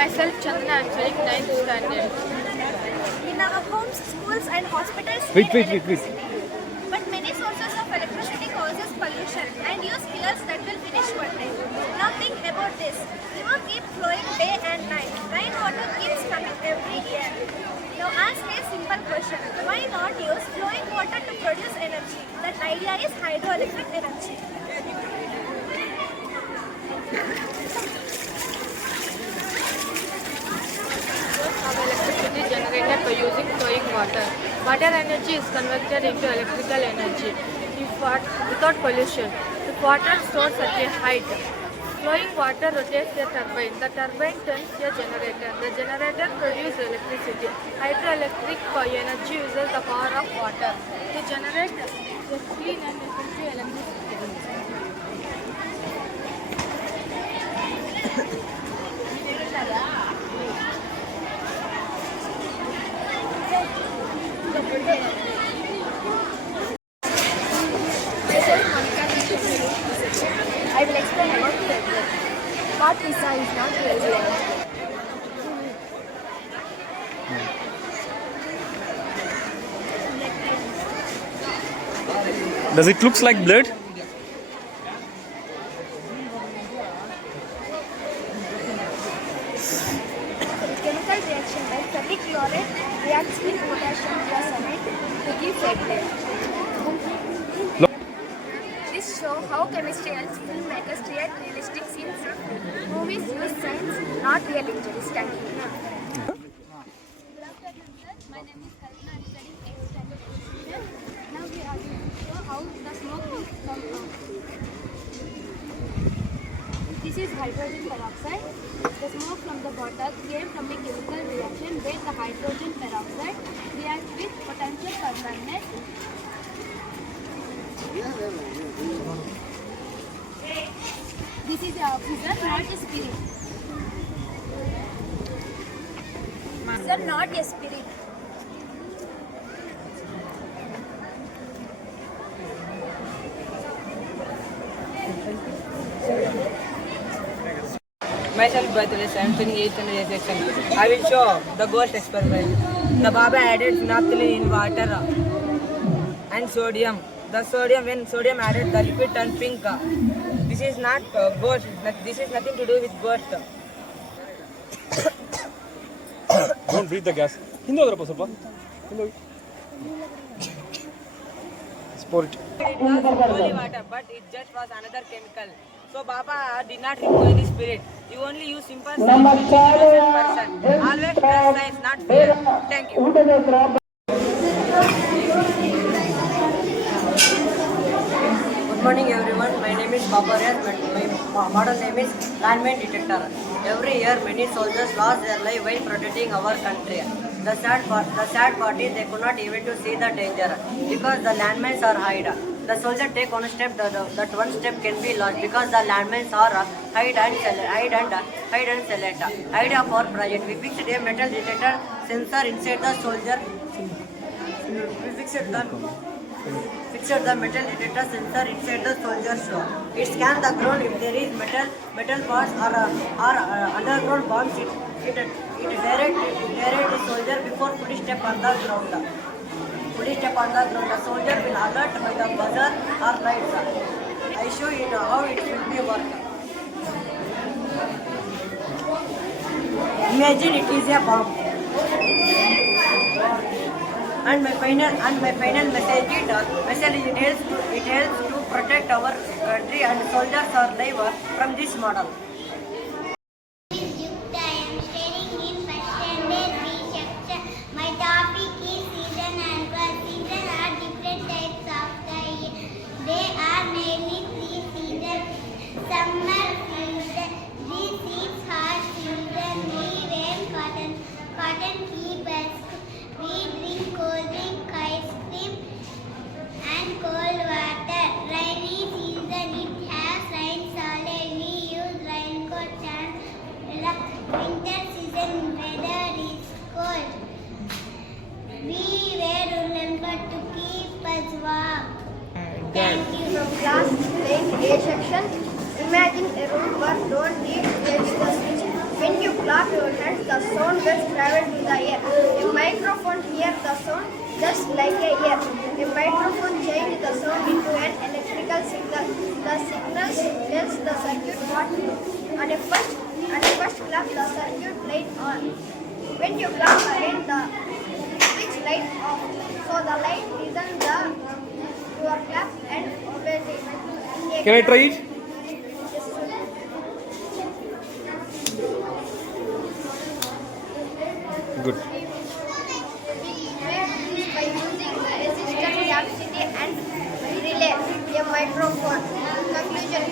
Myself Chandana, I'm studying 9th standard. In our homes, schools and hospitals Wait. electricity. But many sources of electricity causes pollution and use fuels that will finish one day. Now think about this. River keep flowing day and night. Rainwater keeps coming every year. Now ask a simple question. Why not use flowing water to produce energy? That idea is hydroelectric energy. Of electricity generated by using flowing water. Water energy is converted into electrical energy without pollution. If water stores at a height, flowing water rotates a turbine. The turbine turns a generator. The generator produces electricity. Hydroelectric energy uses the power of water to generate a clean and effective electricity. I will explain about visa. What visa is not resident. Does it looks like blood? Chemical reaction by ferric chloride reacts with potassium glycinate to give red light. This shows how chemistry helps filmmakers create realistic scenes. Movies use science, not real injuries. Thank you. My name is Kalpana. I'm studying 8th standard. Now we are going to show how the smoke will come out. This is hydrogen peroxide. The smoke from the bottle came from a chemical reaction where the hydrogen peroxide reacts with potential permanent. This is oxygen, not a spirit. Oxygen, not a spirit. Myself Bhadrash, I am studying 8th standard section. I will show the ghost experiment. The Baba added phenolphthalein in water and sodium. The sodium, when sodium added, the liquid turned pink. This is not ghost. This is nothing to do with ghost. Don't breathe the gas. ಹಿಂದೆ ಹೋದ್ರಪ್ಪ ಸ್ವಲ್ಪ ಹಿಂದೆ ಹೋಗಿ Sport. It was holy water, but it just was another chemical. So Baba did not remove any spirit. He only used simple science with innocent person. Always trust science, not fear. Thank you. Good morning everyone. My name is Baba Riyaz. My model name is landmine detector. Every year many soldiers lost their life while protecting our country. The sad part is they could not even to see the danger because the landmines are hide. The soldier take one step, that one step can be lost because the landmines are hide and select. Idea for project: we fixed a metal detector sensor inside the soldier. We fixed the metal detector sensor inside the soldier's shoe. It scans the ground if there is metal parts or underground bombs. It direct the soldier before putting step on the ground. The soldier will alert by the buzzer or lights. I show you how it will be work. Imagine it is a bomb. And my final message it helps to protect our country and soldiers are live from this model. I am studying in first standard B section. My topic is season and bird. Season are different types of the year. They are mainly three seasons. Summer season. This is hot season. We wear cotton keep us. We drink cold drink, ice cream and cold water. Rainy season it has rain solid. We use raincoat and winter season weather is cold. We wear woolen coat to keep us warm. Thank you. From class 8A section, imagine a room but don't need to edge the switch. When you plug your sound waves travel to the air. A microphone hears the sound just like a ear. A microphone changes the sound into an electrical signal. The signal tells the circuit what to do. On a first clap, the circuit light on. When you clap again, the switch light off. So the light listens your clap and obeys it. Can I try it? Good. By using resistor, capacity and relay, a microphone. Conclusion: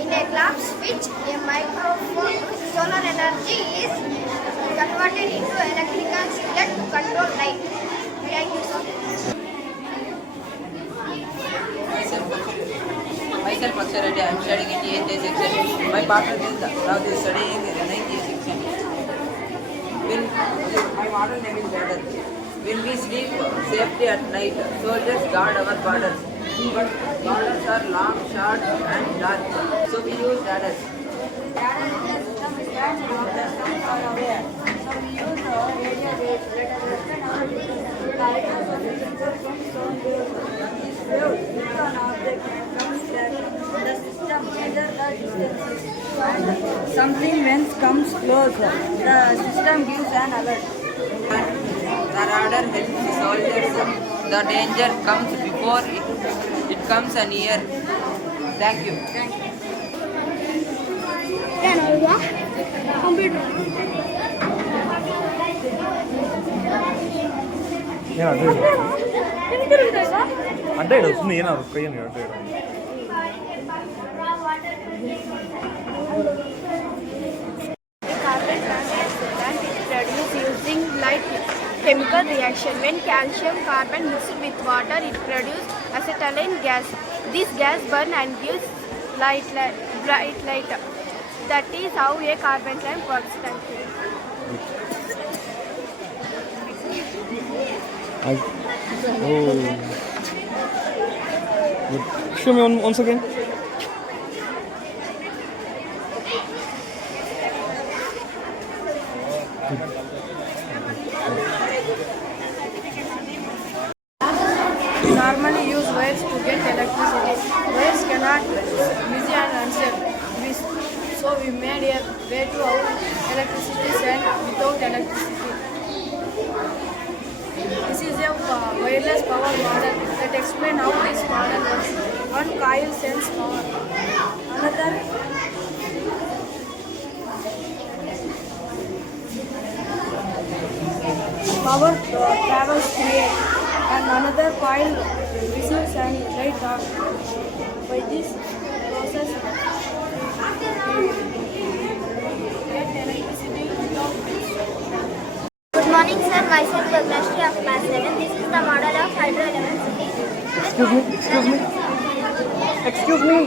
in a clap switch, a microphone solar energy is converted into electrical signal to control light. Thank you, sir. Myself, Akshay Reddy. I am studying in 8th section. My partner is Rao is studying in 9th section. My model name is Badar. When we sleep safely at night, soldiers guard our borders. But borders are long, short, and dark, so we use ladders. Something when comes close, the system gives an alert. The radar helps the soldiers. The danger comes before it comes near. Thank you. అంటే ఇక్కడ వస్తుంది ఏనా కయ్యను అంటే Carbon dioxide is produced using light chemical reaction. When calcium carbon mixed with water, it produces acetylene gas. This gas burns and gives bright light. That is how a carbon lamp works. Thank you. Good. Show me once again. Normally use wires to get electricity. Wires cannot busy and unsafe. So we made a way to our electricity sent without electricity. This is a wireless power model that explains how this model works. One coil sends power. Another power travels through it, and another coil receives and light off. By this process, get electricity without Good morning, sir. Myself Purnashri of Class 7. This is the model of hydroelectricity. Excuse me.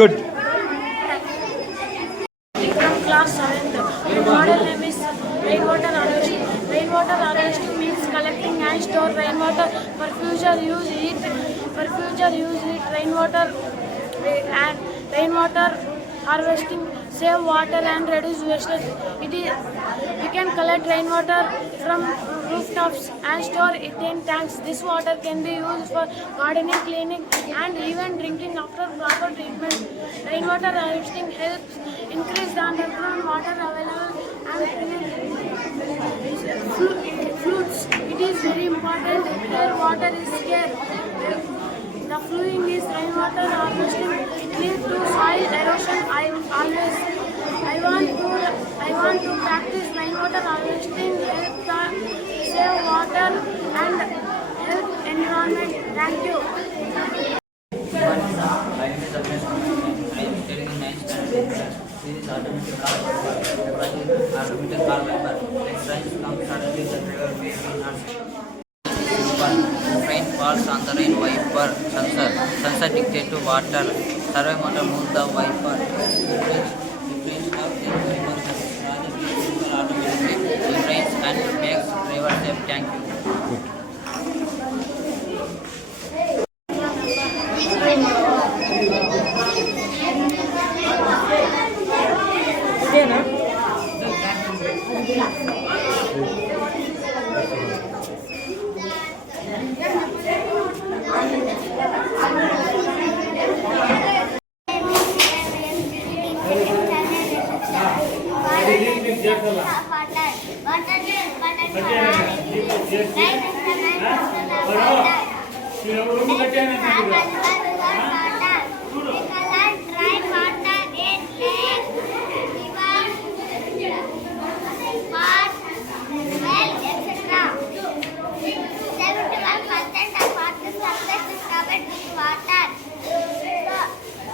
Good. From class 7th, the model name is rainwater harvesting. Rainwater harvesting means collecting and store rainwater for future use. Rainwater and rainwater harvesting save water and reduce wastage. We can collect rainwater from rooftops and store it in tanks. This water can be used for gardening, cleaning, and even drinking after proper treatment. Rainwater harvesting helps increase the underground water available and floods. It is very important where water is scarce. The flowing is rainwater harvesting. It leads to soil erosion. I want to practice rainwater harvesting. Help save water and help environment. Thank you. My name is Abhinav. I am studying in 9th standard. This is automatic lock bumper. Second is automatic car bumper. Next rain comes suddenly, the driver may be not. Rain falls on the rain wiper sensor. Sensor dictate to water. Survey motor moves the wiper. If rain stops, then wiper automatically. If rains and makes driver safe. Thank you.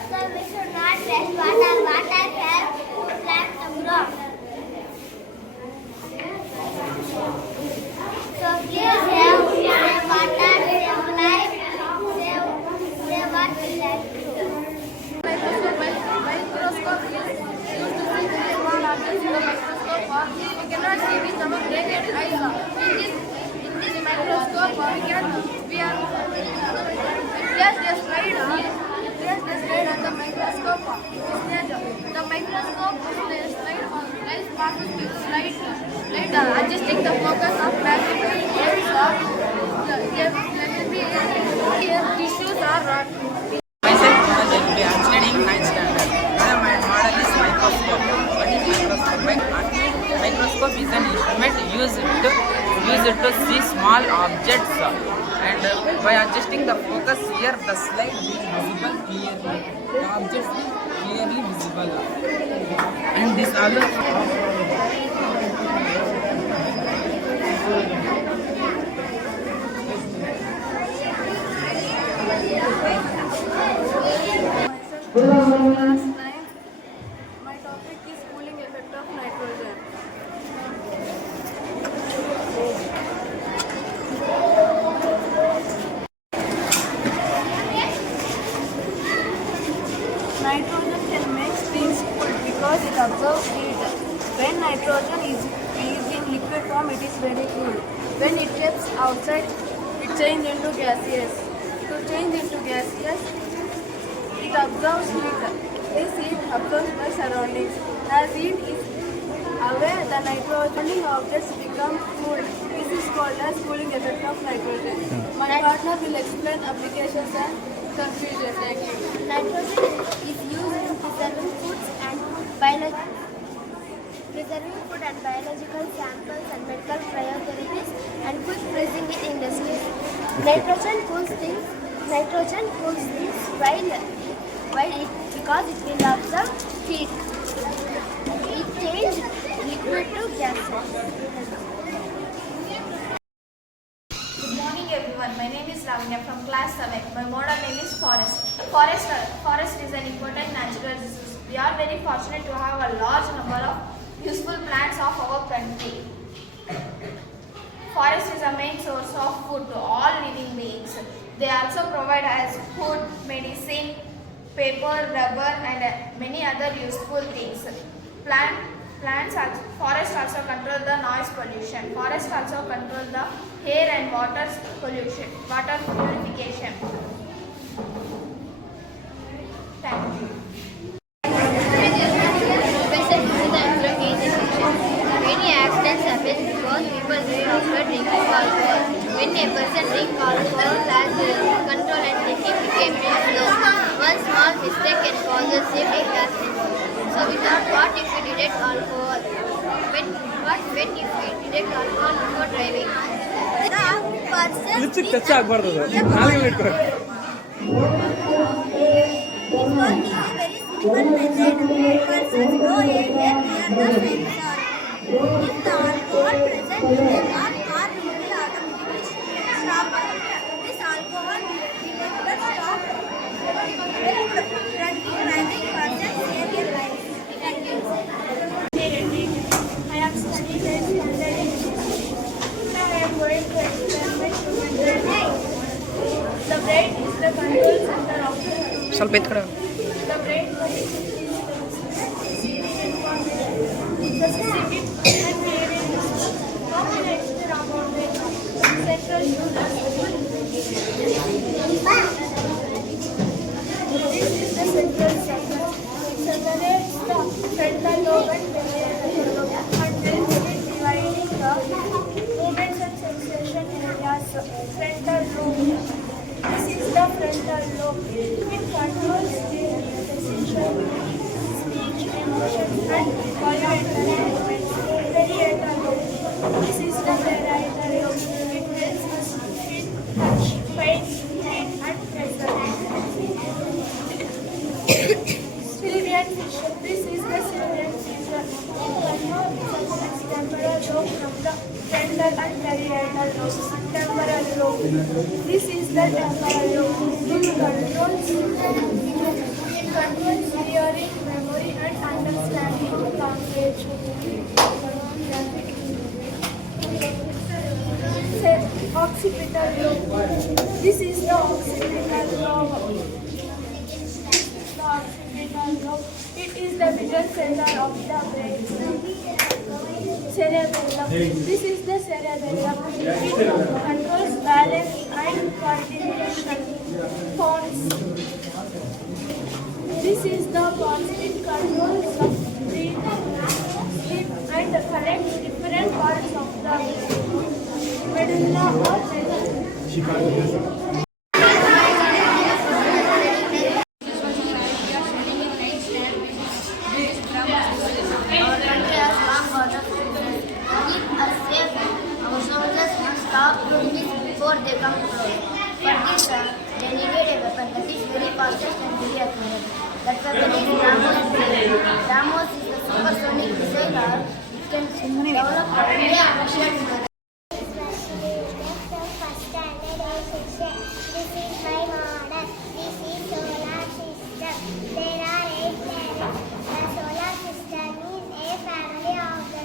So we should not waste water. Water helps plants to grow. So please save water, save life, save what we like to do. Microscope is used to see the small objects in the microscope, or we cannot see with our naked eyes. In this microscope, we are placed a slide on the microscope. The microscope slide on light passes with slide adjusting the focus of classifying tissues or rod. Myself, I am studying 9th standard. My model is microscope. What is microscope? Microscope is an instrument used to see small objects, and by adjusting the focus here, the slide is visible clearly. The objects is clearly visible, and this Class 9. My topic is cooling effect of nitrogen. Nitrogen can make things cool because it absorbs heat. When nitrogen is in liquid form, it is very cool. When it gets outside, it changes into gaseous. To change into gaseous, it absorbs heat. This heat absorbed by surroundings. As heat is away, the nitrogen objects become cool. This is called as cooling effect of nitrogen. My partner will explain applications and confusion. Thank you. Nitrogen is used in preserving food and biological samples and medical cryotherapies and food freezing in industries. Nitrogen cools things because it will absorb heat. It changes liquid to gases. Good morning everyone. My name is Ravanya from class 7. My model name is Forest. Forest is an important natural resource. We are very fortunate to have a large number of useful plants of our country. Forest is a main source of food to all living beings. They also provide us food, medicine, paper, rubber and many other useful things. Forests also control the noise pollution. Forests also control the air and water pollution, water purification. Thank you. Many accidents happen because people drink after drinking alcohol. When a person drinks alcohol, lost control and thinking became slow. One small mistake can cause a severe accident. So we thought, what if we detect alcohol? When if we detect alcohol before driving? The person lipstick touch ಆಗಬಾರ್ದು ಅದು ನಾಲ್ಗೆ ಇಟ್ಕೊ very simple method. Persons go anywhere near the sensor. If the alcohol present in the car will be automatically stop. This alcohol will stop driving persons save their lives. Thank you. the control center of the ಸ್ವಲ್ಪ ಎತ್ಕಡೆ the brain receiving information. The systemic and creating dominates the amount of central nervous system. This is the central center. It separates the frontal lobe and parietal lobe and helps in dividing the movements and sensation areas. Frontal lobe. This is the frontal lobe. It controls the decision, speech, emotion, and voluntary movements. Parietal lobe. This is the parietal lobe. It helps us feel touch, pain, pain, and pressure. Sylvian fissure. This is the Sylvian fissure. It controls temporal lobe from the frontal and parietal lobes. Temporal lobe. This is the temporal lobe. It controls hearing, memory, and understanding language. Occipital lobe. This is the occipital lobe. It is the middle center of the brain. Cerebellum. This is the cerebellum. It controls balance and coordination. Pons. This is the pons. It controls the breathing, sleep, and connects different parts of the brain. Medulla or medulla. Our country has long border fences. Keep us safe. Our soldiers must stop doing this before they come close. For this, they needed a weapon that is very fastest and very accurate. That weapon is BrahMos. BrahMos is the supersonic missiler. It can develop only a Russian. This is my model. This is solar system. There are 8 planets. The solar system is a family of the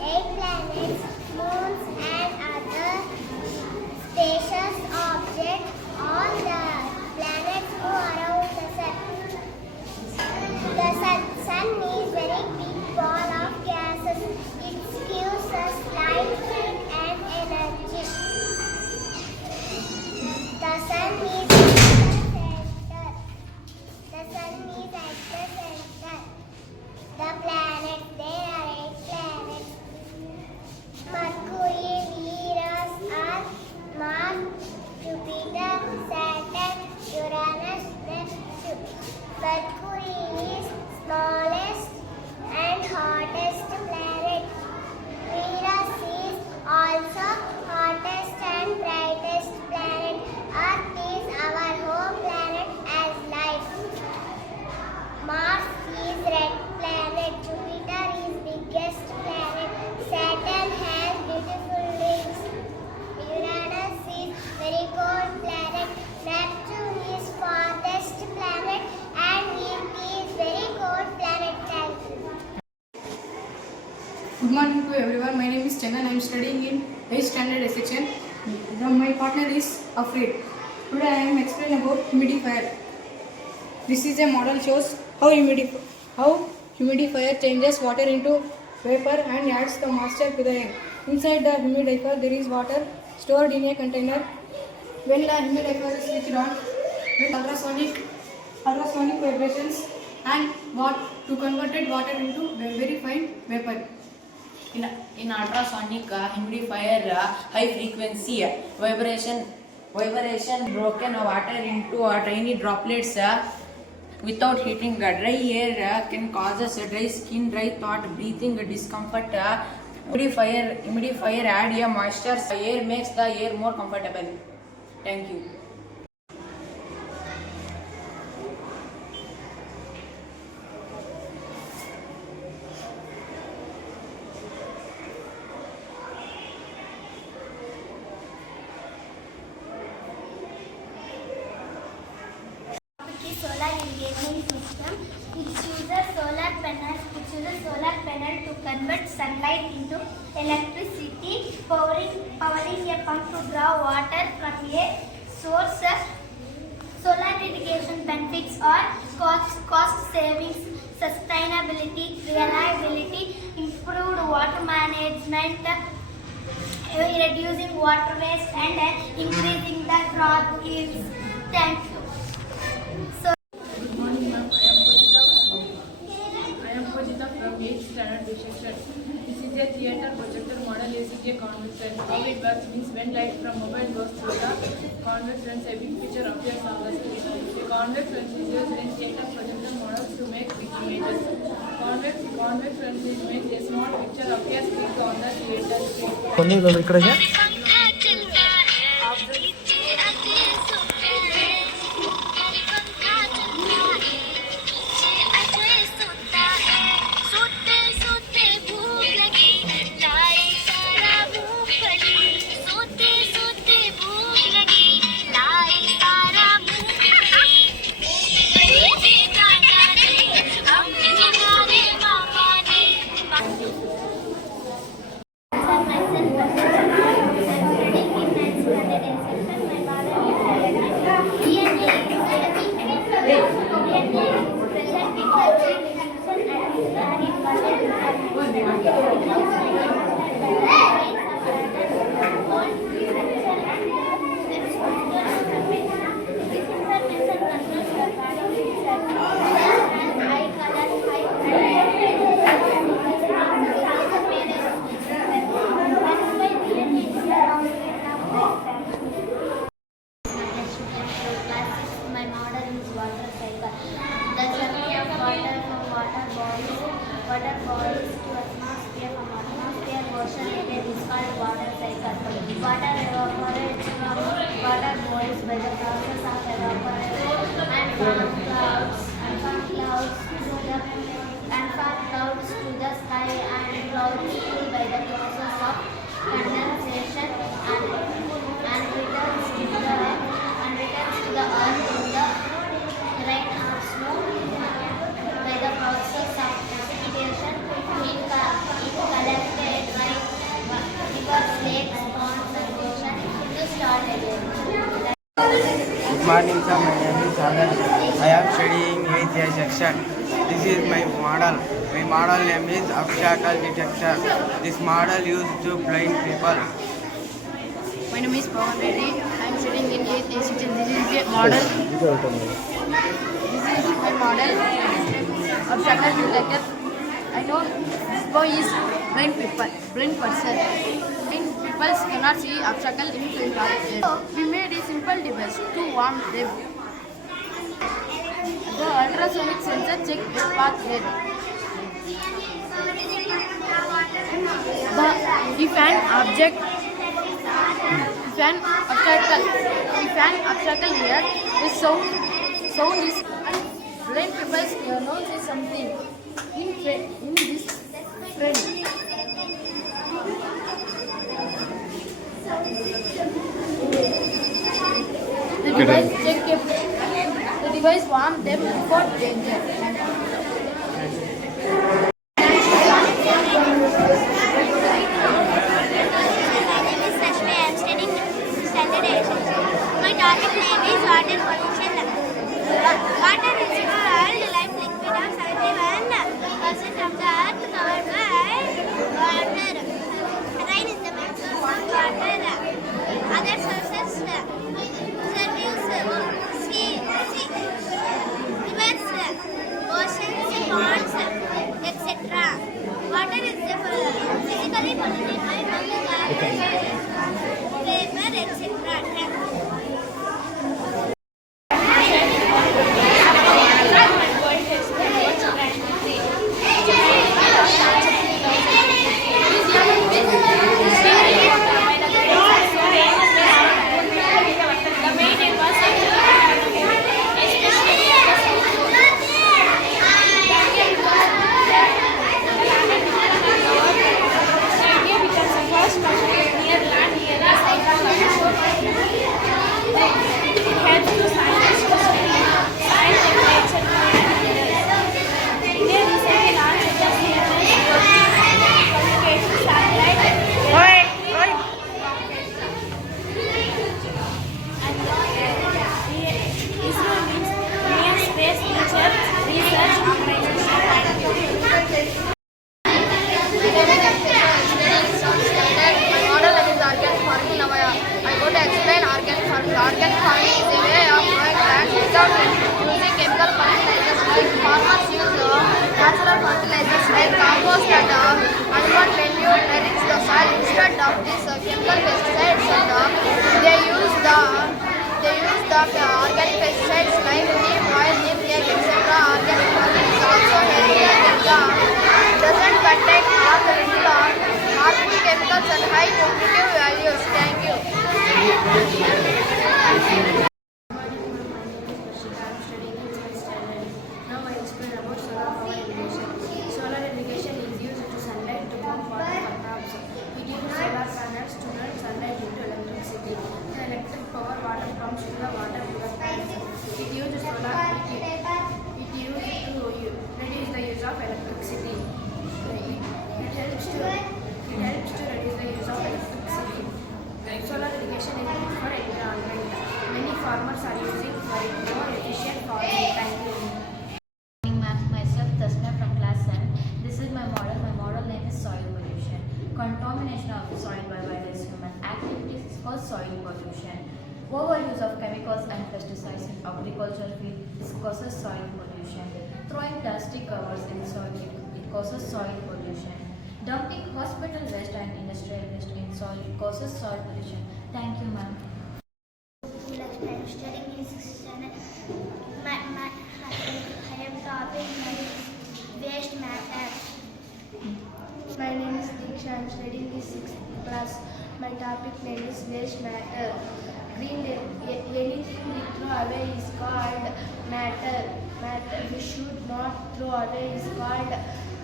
8 planets, moons, and other spacious objects. All the planets move around the sun. The sun is very big ball of gases. It gives us light, heat, and energy. The sun is at the center. The sun is at the center. The planets, there are 8 planets. Mercury, Venus, Earth, Mars, Jupiter, Saturn, Uranus, Neptune. Mercury is smallest and hottest planet. Venus is also hottest and brightest planet. Earth is our home planet as life. Mars is red planet. Jupiter is biggest planet. Saturn has beautiful rings. Uranus is very cold planet. Neptune is farthest planet, and it is very cold planet. Thank you. Good morning to everyone. My name is Chandan. I am studying in 8th standard section. My partner is Afreed. Today I am explaining about humidifier. This is a model shows how humidifier changes water into vapor and adds the moisture to the air. Inside the humidifier there is water stored in a container. When the humidifier is switched on, with ultrasonic vibrations and to converted water into very fine vapor. In ultrasonic humidifier, high frequency vibration broken water into tiny droplets without heating. Dry air can cause us dry skin, dry throat, breathing discomfort. Humidifier add a moisture air, makes the air more comfortable. Thank you. Solar engagement system. It uses solar panel to convert sunlight into electricity, powering a pump to draw water from a source Solar irrigation benefits are cost savings, sustainability, reliability, improved water management, reducing water waste and increasing the crop yields. Thank you. So, Good morning, ma'am. I am Pujita from 8th standard B section. This is a theatre projector model using a convex lens. How it works means when light from mobile goes through the convex lens, a big picture appears on the screen. The convex lens is used in theatre projector models to make big images. Convex lens is made a small picture appears big on the theatre screen. My model is water cycle. The journey of water from water bodies to atmosphere, from atmosphere ocean area is called water cycle. Water evaporates from water bodies by the process of evaporation and from clouds to the sky and clouds cool by the process of condensation and returns to the earth in the rain or snow by the process of precipitation in collected rivers, lakes, ponds and ocean to start again. Good morning, sir. My name is Adarsh. I am studying 8th year section. This is my model. My model name is obstacle detector. This model used to blind people. My name is Pawan Reddy. I am studying in 8th section. This is a model. This is my model obstacle detector. I know this boy is blind person. Blind people cannot see obstacle in plain dark. We made a simple device to warm them. The ultrasonic sensor checked the path head. If an obstacle here, the sound is blind people know something in this frame. The device warmed them before danger. My topic name is water pollution. Water is called life liquid of 71% of the earth covered by water. Rain is the main source of water. Other sources rivers, oceans, ponds, etc. Water is physically polluted by vapor, etc. First country near to reduce the use of electricity. Solar irrigation is good for environment. Many farmers are using for it more efficient farming. Thank you. Myself Tasma from class 7. This is my model. My model name is soil pollution. Contamination of the soil by various human activities cause soil pollution. Overuse of chemicals and pesticides in agricultural field causes soil pollution. Throwing plastic covers in soil it causes soil pollution. Dumping hospital waste and industrial waste in soil causes soil pollution. Thank you, ma'am. I'm studying in 6th standard. I am topic waste matter. My name is Diksha. I am studying in 6th class. My topic name is waste matter. Anything we throw away is called matter. We should not throw away is called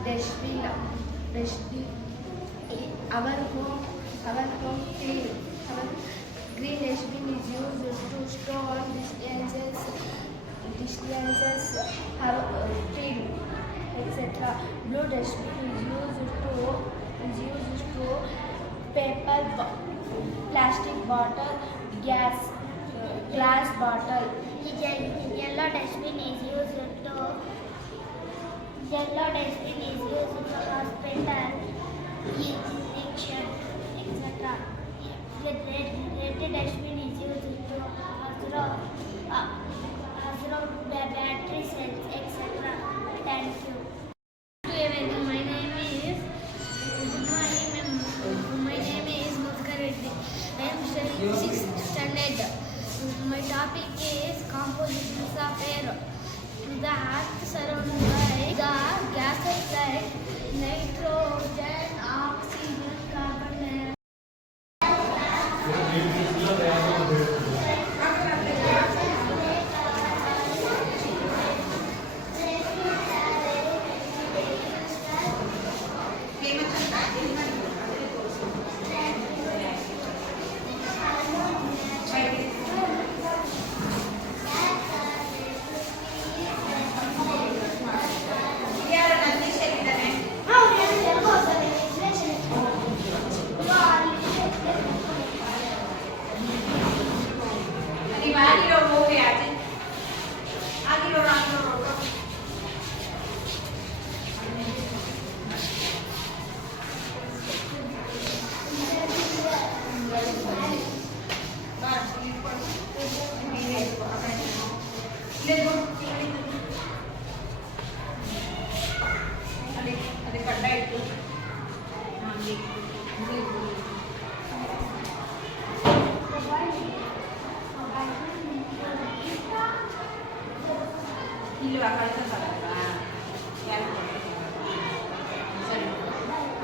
dustbin. Our home clean. Our green dustbin is used to store distances, tin, etc. Blue dustbin is used to paper, plastic bottle, glass bottle. Yellow dustbin is used to hospital, injection, etc. Red dustbin is used to battery cells, etc. Thank you. My name is Mudhkar Reddy. I am studying 6th standard. My topic is compositions of air. The earth surrounded by the gases like nitrogen, oxygen, carbon dioxide.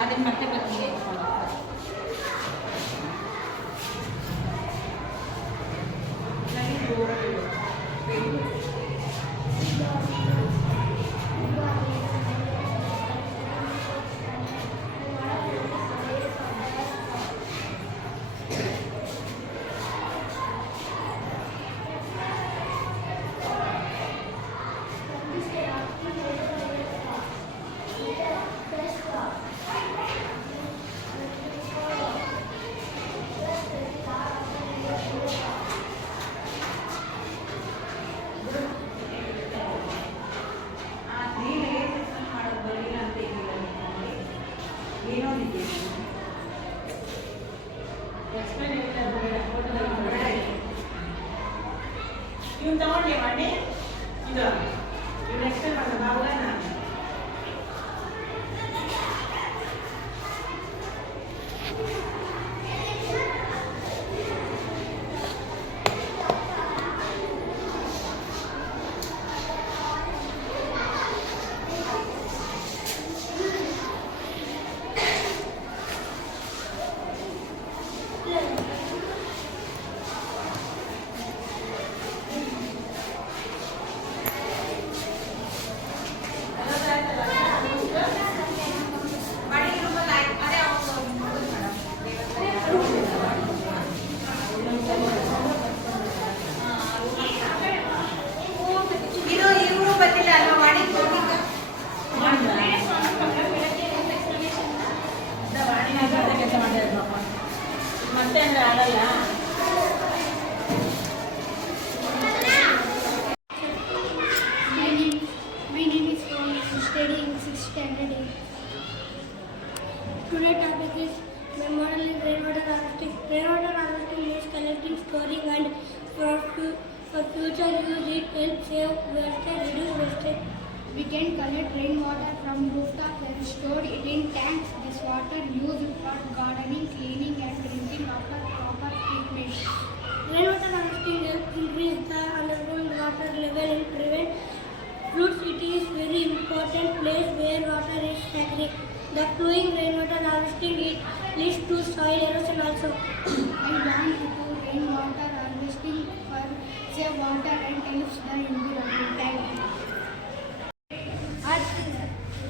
ಅದನ್ನ ಮತ್ತೆ ಬರ್ತೀನಿ. ಇವ್ನು ತಗೊಂಡೆ ಮಾಡಿ ಇದು ಇವ್ನು explain ಮಾಡೋದು ಬಾವುಗನ My name is Ron. I am studying 6th standard. Today's topic is my model is rainwater harvesting. Rainwater harvesting is collecting, storing, and for future use it helps save wastage, reduce wastage. We can collect rainwater from rooftop and store it in tanks. This water used for gardening, cleaning, and drinking after proper treatment. Rainwater harvesting helps increase the underground water level and prevent floods. It is very important place where water is sacred. The flowing rainwater harvesting it leads to soil erosion also. I learned to do rainwater harvesting for save water and helps the environment. Thank you.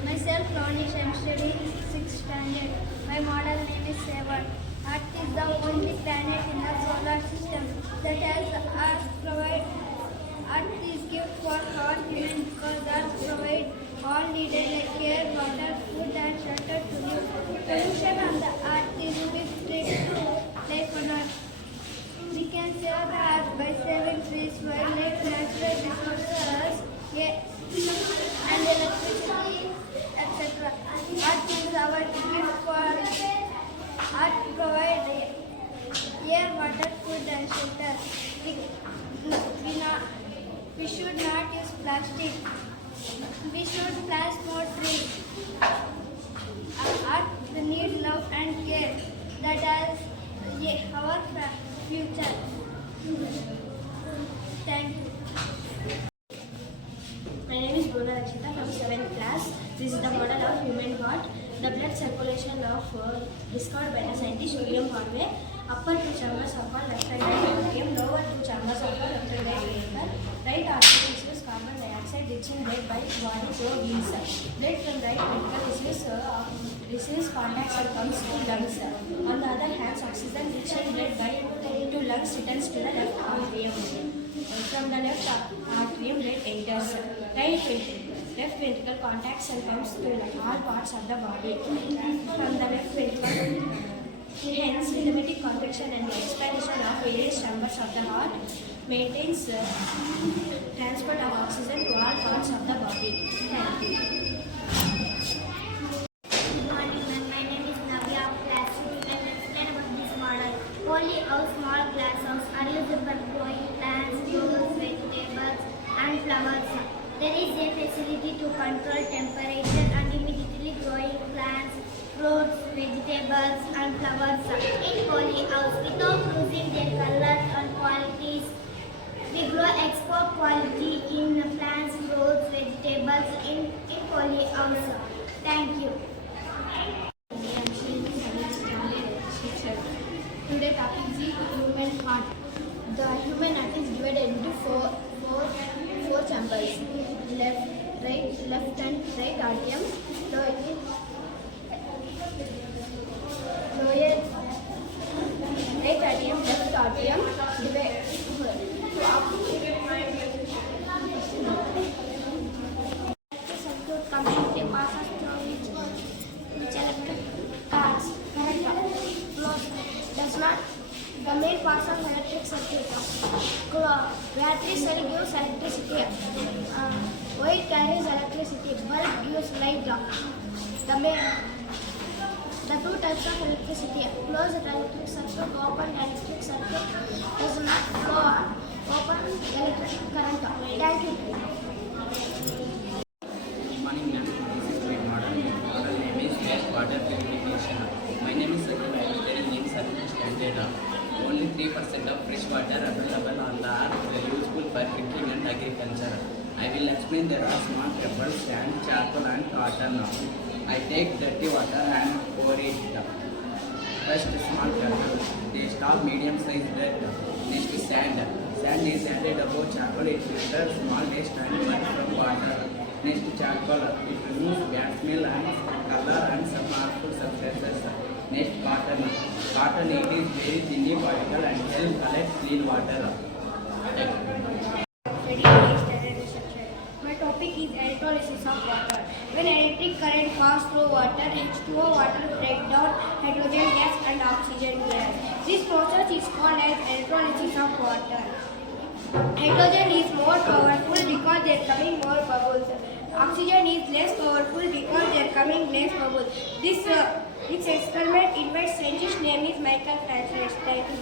Myself, Ronish, I am studying 6th standard. My model name is Seven. Earth is the only planet in the solar system that has Earth provide. Earth is gift for our human because Earth provides all needed like air, water, food, and shelter to live. Pollution on the Earth is a big threat to life on Earth. We can save the Earth by saving trees, wildlife, natural resources, and electricity, etc. Earth is our gift for Earth provides air, water, food, and shelter. We should not use plastic. We should plant more trees. Earth needs love and care. That is our future. Thank you. My name is Bruna Rakshita from 7th class. This is the model of human heart. The blood circulation of discovered by the scientist William Harvey. Upper two chambers are called left and right atrium. Lower two chambers are called left and right atrium. Right atrium is used carbon dioxide rich in blood by body through wheels. Blood from right ventricle is used receives contacts and comes to lungs. On the other hand, oxygen rich in blood by to lungs returns to the left atrium. From the left atrium, blood enters. Left ventricle contacts and comes to all parts of the body. From the left ventricle, hence rhythmic contraction and expansion of various chambers of the heart maintains transport of oxygen to all parts of the body. Thank you. Good morning, ma'am. My name is Navya of class 2. I will explain about this model. Poly house, small glasshouse are used for growing plants, fruits, vegetables, and flowers. There is a facility to control temperature and immediately growing plants, fruits, vegetables, and flowers in poly house without losing their colors and qualities. We grow export quality in plants, fruits, vegetables in poly house. Thank you. Today topic is the human heart. The human heart is divided into four chambers: left and right atrium, lower right atrium, left atrium, circuit completely passes through which electric currents flows does not. The main parts of electric circuit. Battery cell gives electricity. Wire carries electricity. Bulb gives light. The two types of electricity. Closed electric circuit, open electric circuit does not flow open electric current. Thank you. Good morning, ma'am. This is my model. My model name is water purification. My name is Sakil. I am studying in 7th standard. Only 3% of fresh water available on the earth is useful for drinking and agriculture. I will explain there are small pebbles, sand, charcoal and cotton. I take dirty water and pour it. First small pebble, they stop medium sized dirt. Next sand. Sand is added above charcoal, it filters small dust and mud from water. Next charcoal, it removes bad smell and color and some harmful substances. Next cotton. Cotton, it is very thinly particle and help collect clean water. My topic is electrolysis of water. When electric current passes through water, H2O water breaks down hydrogen gas and oxygen gas. This process is called as electrolysis of water. Hydrogen is more powerful because they are coming more bubbles. Oxygen is less powerful because they are coming less bubbles. This experiment invites scientist name is Michael Francis. Thank you.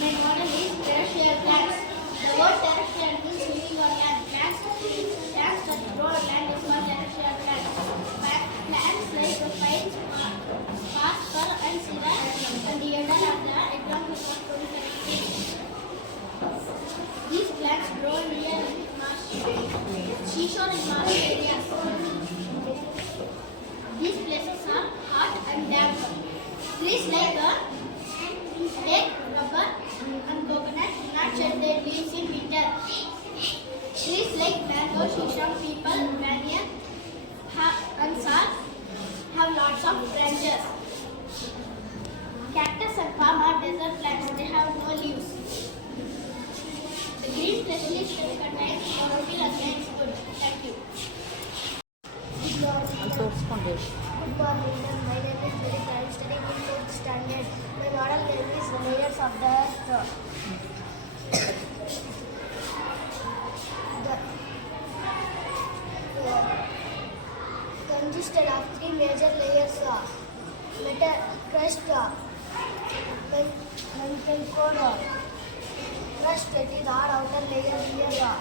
My model is terrestrial plants. The word terrestrial means living on land. Plants that grow on land is called terrestrial plants. Plants like the pine, spark, fir, and cedar, and the elder of the eggplant is called conifer. These plants grow near seashore and marsh areas. These places are hot and damp. Trees like teak, rubber, and coconut do not shed their leaves in winter. Trees like mango, shisham, peepal, banyan, and sal have lots of branches. Cactus and palm are desert plants. They have no leaves. The green fleshy shell contains chlorophyll against food. Thank you. Good morning, ma'am. My name is Vidit. I am studying in 4th standard. My model name is Layers of the Earth. Consisted of 3 major layers: metal crust, mantle core, crust, that is our outer layer here.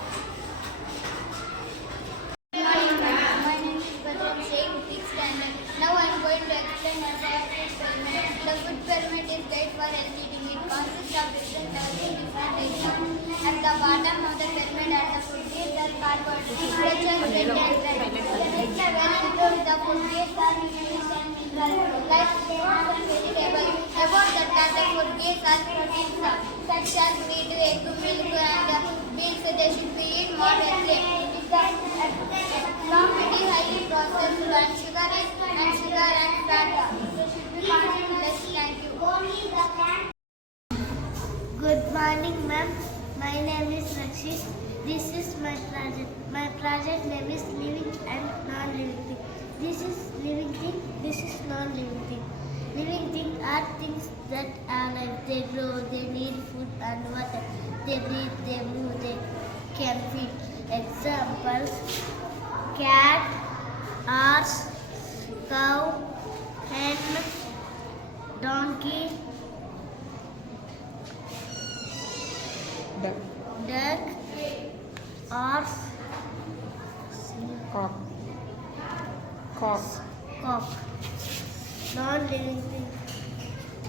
My name is Badram Sheikh, 6th standard. Now I am going to explain about food pyramid. The food pyramid is made for healthy eating. It consists of different items. At the bottom of the pyramid at the food is the carbohydrates, such as fat and rice. The food is are nutrients and minerals, like fruits and vegetables. Above that are the food is are proteins, such as meat, egg, milk, and beans. They should be eaten moderately. Now it is highly processed and sugar and fat. They should be consumed less. Thank you. Good morning, ma'am. My name is Rakshit. This is my project. My project name is Living and Non-Living Thing. This is living thing. This is non-living thing. Living things are things that are alive. They grow. They need food and water. They breathe. They move. They can feed. Examples: cat, horse, cow, hen, donkey, duck, horse, cock. Non-living things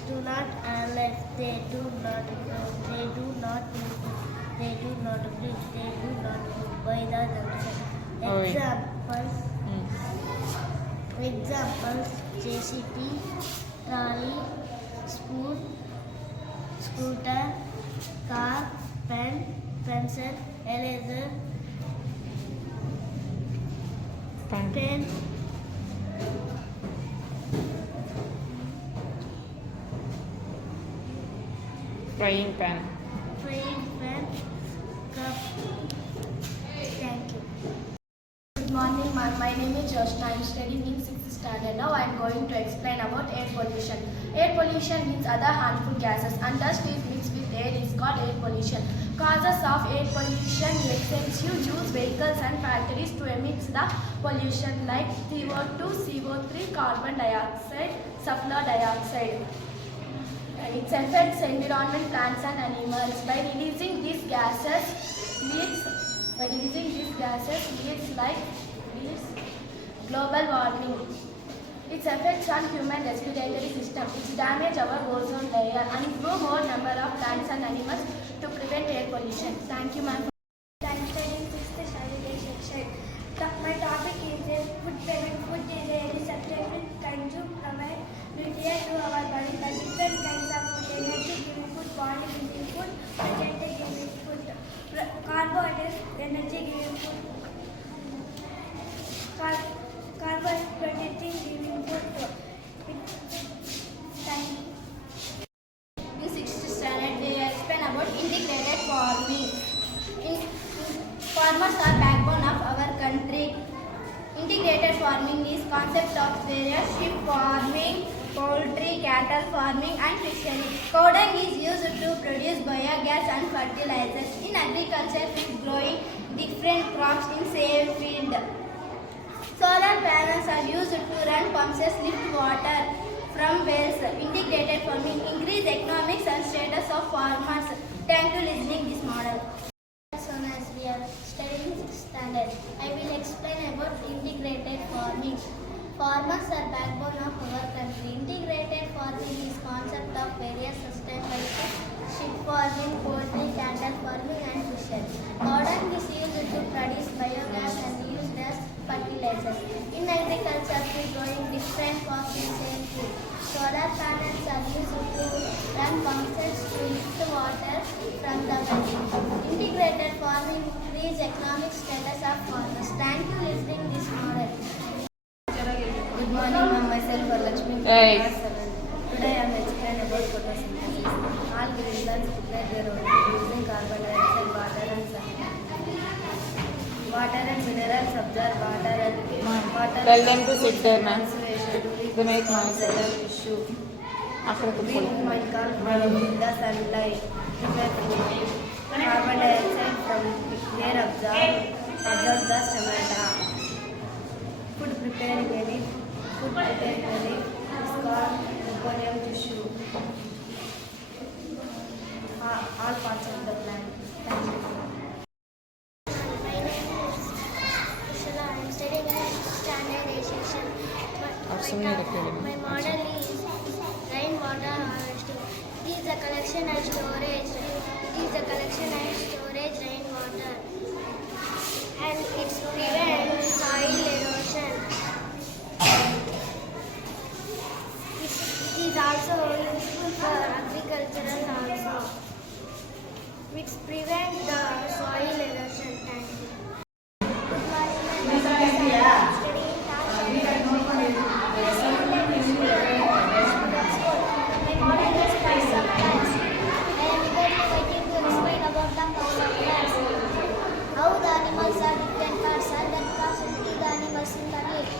do not alive. They do not grow. They do not move. They do not breathe. They do not move by themselves. Examples: JCB, trolley, spoon, scooter, car, pen, pencil, eraser, pen, Frying pan. cup. Thank you. Good morning, ma'am. My name is Joshna. I am studying in 6th standard. Now I am going to explain about air pollution. Air pollution means other harmful gases, and dust is mixed with air is called air pollution. Causes of air pollution: extensive use vehicles and factories to emit the pollution like CO2, CO3, carbon dioxide, sulfur dioxide. Its effects environment, plants and animals. By releasing these gases leads global warming. Its effects on human respiratory system. It damage our ozone layer and grow more number of plants and animals to prevent air pollution. Thank you, ma'am. I am studying 6th standard section. My topic is food pyramid. Food is a substantial consumed provide nutrients to our body. The different kinds of food: energy giving food, body giving food, protein giving food. Carbohydrates, energy giving food. Carbohydrates, protein giving food. Thank you. In 6th standard, they explain about integrated farming. farming is concept of various sheep farming, poultry, cattle farming and fishery. Cow dung is used to produce biogas and fertilizers. In agriculture, fish growing different crops in same field. Solar panels are used to run pumps lift water from wells. Integrated farming increase economics and status of farmers. Thank you listening this model. Soon as we are studying 6th standard, I will explain about integrated farming. Farmers are backbone of our country. Integrated farming is concept of various systems like sheep farming, poultry, cattle farming and fishery. Cow dung is used to produce biogas and used as fertilizers. In agriculture, we growing different crops in same field. Solar panels are used to run pump sets to lift water from the well. Integrated farming increase economic status of farmers. Thank you listening this model. Good morning, ma'am. Myself Lakshmi. Hey. Today I am explaining about photosynthesis. All green plants prepare their own using carbon dioxide, water and sunlight. Water and minerals absorb water and water. Tell them to sit there, ma'am. They make noise. Issue. అక్కడ Green might come from the sunlight. Prepare food. Carbon dioxide from air absorb the stomata. Food preparing unit is called meconium tissue. All parts of the plant. Thank you. My name is Kushala. I am studying in 6th standard A section. My model is rainwater harvesting. It is the collection and storage. Rainwater, and it prevents soil erosion. It is also useful for agricultural also. It prevents the soil erosion. Thank you. Good morning, my name is Sandhya. I am studying in class 10th. My model is types of plants. I am eagerly waiting to explain about the types of plants. How the animals are different parts and then classify the animals in the leaf.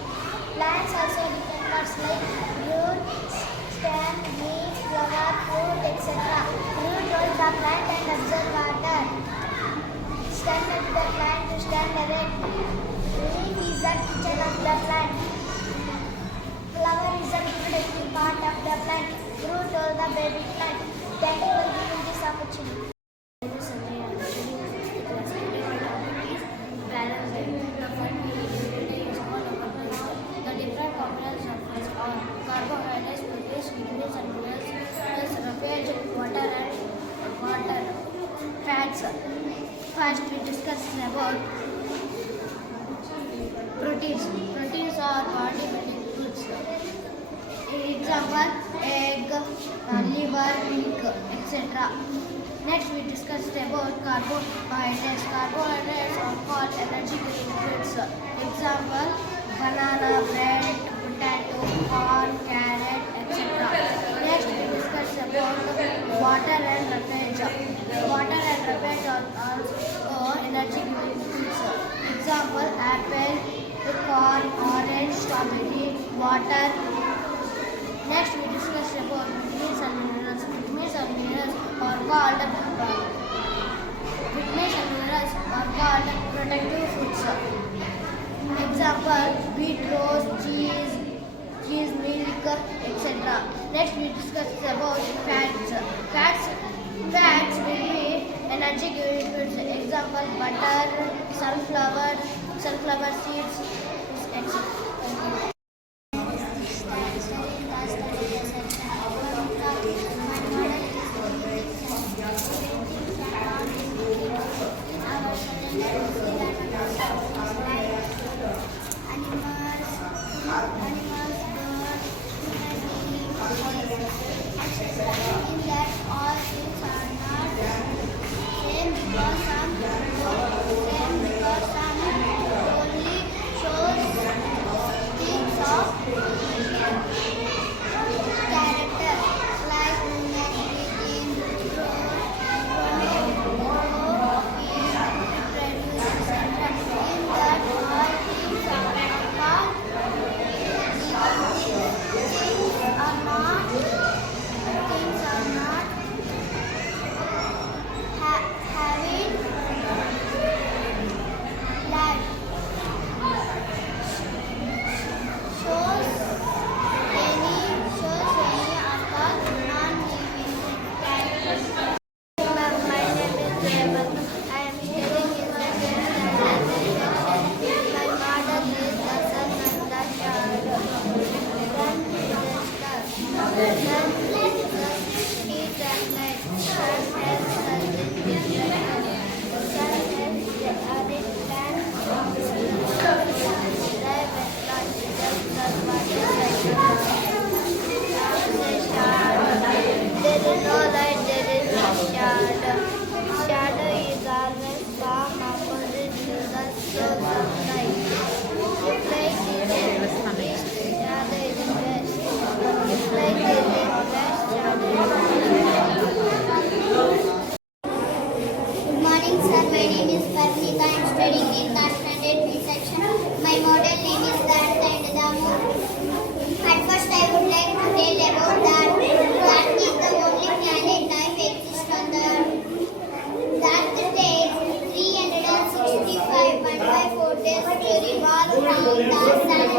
Plants also different parts like root, stem, leaf, flower, fruit, etc. Root holds the plant and absorb water. Stem helps the plant to stand erect. Leaf is the kitchen of the plant. Flower is the reproductive part of the plant. Root holds the baby plant. Thank you for giving this opportunity. The different components of foods are carbohydrates, proteins, vitamins and minerals, plus roughage, water and fats. First we discuss about proteins. Proteins are body building foods. Example, egg, liver, milk, etc. Next we discussed about carbohydrates. Carbohydrates are called energy giving foods. Example, banana, bread, potato, corn, carrot, etc. Next we discussed about water and roughage. Water and roughage are also energy giving foods. Example, apple, corn, orange, strawberry, water. Next we discussed about vitamins and minerals. Vitamins and minerals are called protective foods. Example, wheat, roast, cheese, milk, etc. Next we discuss about fats. Fats will be energy giving foods. Example, butter, sunflower seeds, etc.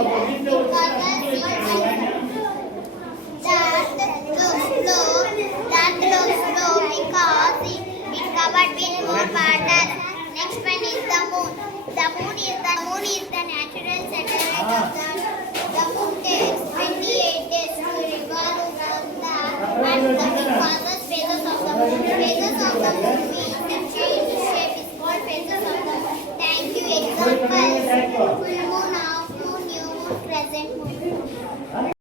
because it covered with more water. Next one is the moon. The moon is the natural satellite of the moon takes 28 days to revolve around the and the causes phases of the moon. Phases of the moon means the change in shape is called phases of the moon. Thank you. Examples: full moon, half moon, new moon, crescent moon.